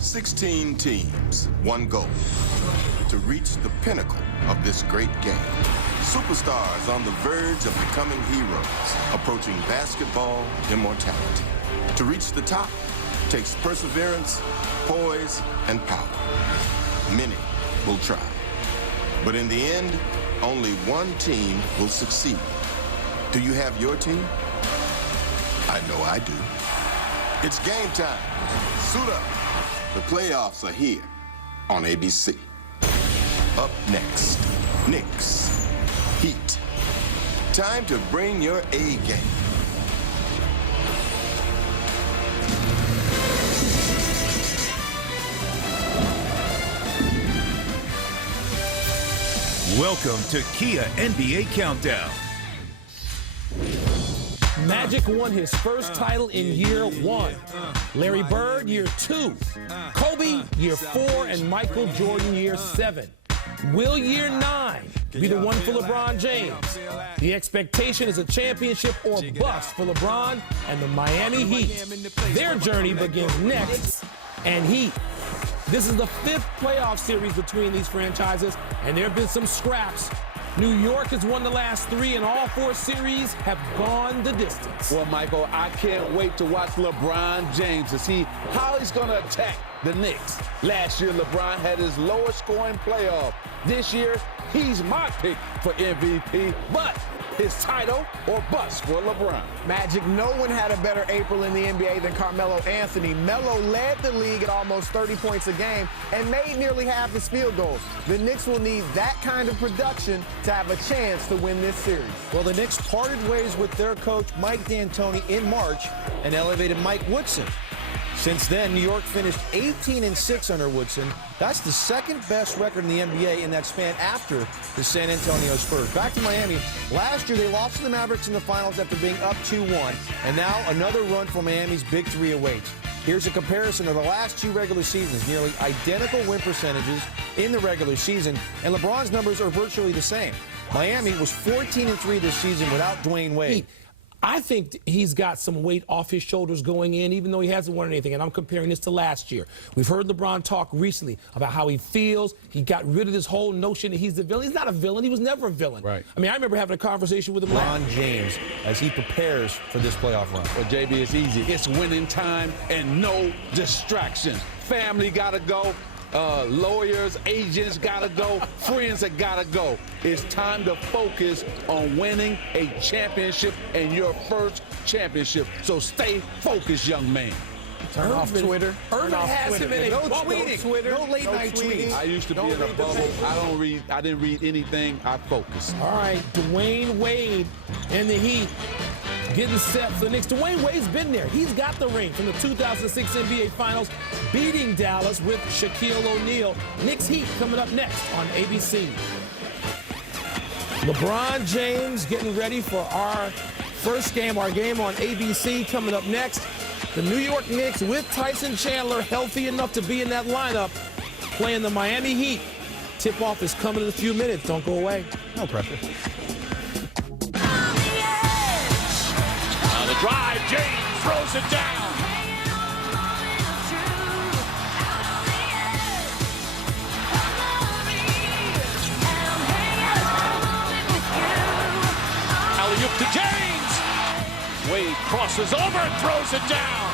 16 teams, one goal, to reach the pinnacle of this great game. Superstars on the verge of becoming heroes, approaching basketball immortality. To reach the top takes perseverance, poise, and power. Many will try, but in the end, only one team will succeed. Do you have your team? I know I do. It's game time. Suit up. The playoffs are here on ABC. Up next, Knicks, Heat. Time to bring your A game. Welcome to Kia NBA Countdown. Magic won his first title in year 1. Larry Bird, year 2. Kobe, year 4. And Michael Jordan, year 7. Will year 9 be the one for LeBron James? The expectation is a championship or bust for LeBron and the Miami Heat. Their journey begins next, and Heat. This is the 5th playoff series between these franchises, and there have been some scraps. New York has won the last 3, and all 4 series have gone the distance. Well, Michael, I can't wait to watch LeBron James to see how he's going to attack the Knicks. Last year, LeBron had his lowest scoring playoff. This year, he's my pick for MVP, but his title or bust for LeBron. Magic, no one had a better April in the NBA than Carmelo Anthony. Melo led the league at almost 30 points a game and made nearly half his field goals. The Knicks will need that kind of production to have a chance to win this series. Well, the Knicks parted ways with their coach, Mike D'Antoni, in March and elevated Mike Woodson. Since then, New York finished 18-6 under Woodson. That's the second-best record in the NBA in that span after the San Antonio Spurs. Back to Miami. Last year, they lost to the Mavericks in the finals after being up 2-1. And now another run for Miami's Big Three awaits. Here's a comparison of the last 2 regular seasons. Nearly identical win percentages in the regular season, and LeBron's numbers are virtually the same. Miami was 14-3 this season without Dwayne Wade. I think he's got some weight off his shoulders going in, even though he hasn't won anything. And I'm comparing this to last year. We've heard LeBron talk recently about how he feels. He got rid of this whole notion that he's the villain. He's not a villain. He was never a villain. Right. I mean, I remember having a conversation with him LeBron James as he prepares for this playoff run. Well, JB, it's easy. It's winning time and no distractions. Family got to go. Lawyers, agents gotta go, friends that gotta go. It's time to focus on winning a championship and your first championship. So stay focused, young man. Turn off Twitter. Irvin has him in a No bubble. tweeting. No late-night tweets. I used to be in a bubble. I didn't read anything. I focused. All right, Dwayne Wade and the Heat getting set for the Knicks. Dwayne Wade's been there. He's got the ring from the 2006 NBA Finals, beating Dallas with Shaquille O'Neal. Knicks Heat coming up next on ABC. LeBron James getting ready for our first game, our game on ABC coming up next. The New York Knicks with Tyson Chandler healthy enough to be in that lineup, playing the Miami Heat. Tip-off is coming in a few minutes. Don't go away. No pressure. The drive, James throws it down. Alley-oop to James. Wade crosses over and throws it down.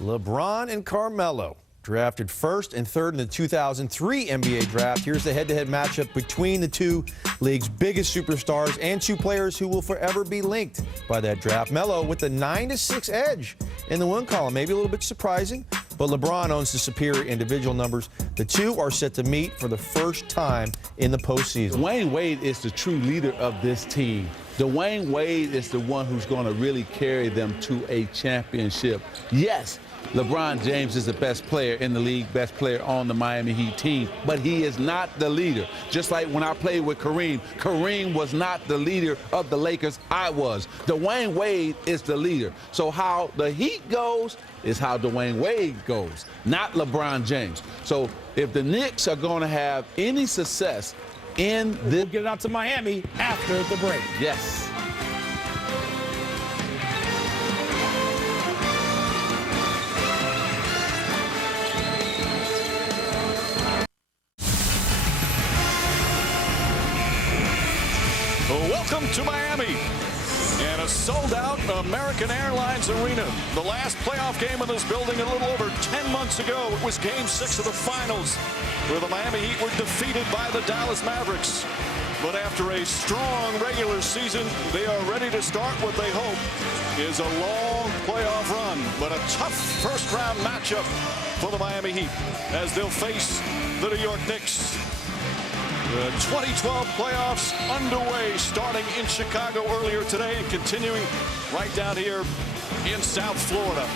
LeBron and Carmelo, drafted 1st and 3rd in the 2003 NBA draft. Here's the head-to-head matchup between the 2 league's biggest superstars and 2 players who will forever be linked by that draft. Melo with the 9-6 edge in the win column. Maybe a little bit surprising, but LeBron owns the superior individual numbers. The 2 are set to meet for the first time in the postseason. Dwayne Wade is the true leader of this team. Dwayne Wade is the one who's going to really carry them to a championship. Yes, LeBron James is the best player in the league, best player on the Miami Heat team, but he is not the leader. Just like when I played with Kareem, Kareem was not the leader of the Lakers, I was. Dwayne Wade is the leader. So how the Heat goes is how Dwayne Wade goes, not LeBron James. So if the Knicks are going to have any success in this... We'll get it out to Miami after the break. Yes. come to Miami. And a sold-out American Airlines Arena. The last playoff game in this building a little over 10 months ago. It was Game 6 of the finals, where the Miami Heat were defeated by the Dallas Mavericks. But after a strong regular season, they are ready to start what they hope is a long playoff run, but a tough first-round matchup for the Miami Heat as they'll face the New York Knicks. The 2012 playoffs underway, starting in Chicago earlier today and continuing right down here in South Florida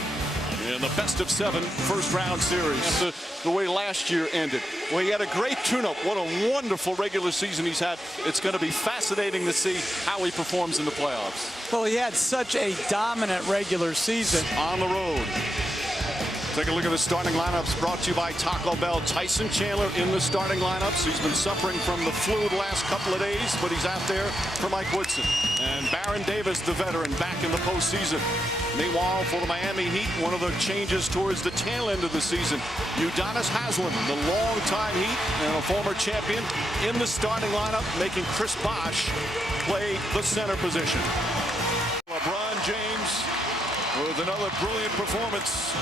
in the best-of-7 first-round series. The way last year ended. Well, he had a great tune-up. What a wonderful regular season he's had. It's going to be fascinating to see how he performs in the playoffs. Well, he had such a dominant regular season. On the road. Take a look at the starting lineups brought to you by Taco Bell. Tyson Chandler in the starting lineups. He's been suffering from the flu the last couple of days, but he's out there for Mike Woodson. And Baron Davis, the veteran, back in the postseason. Meanwhile, for the Miami Heat, one of the changes towards the tail end of the season, Udonis Haslem, the longtime Heat and a former champion, in the starting lineup, making Chris Bosh play the center position. LeBron James with another brilliant performance.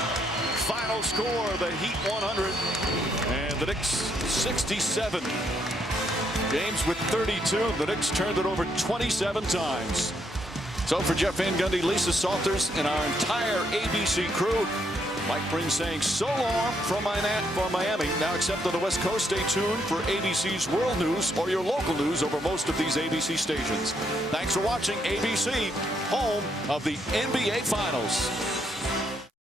Final score, the Heat 100 and the Knicks 67. James with 32. The Knicks turned it over 27 times. So for Jeff Van Gundy, Lisa Salters, and our entire ABC crew, Mike Breen saying so long from Miami. Now except on the West Coast, stay tuned for ABC's World News or your local news over most of these ABC stations. Thanks for watching ABC, home of the NBA Finals.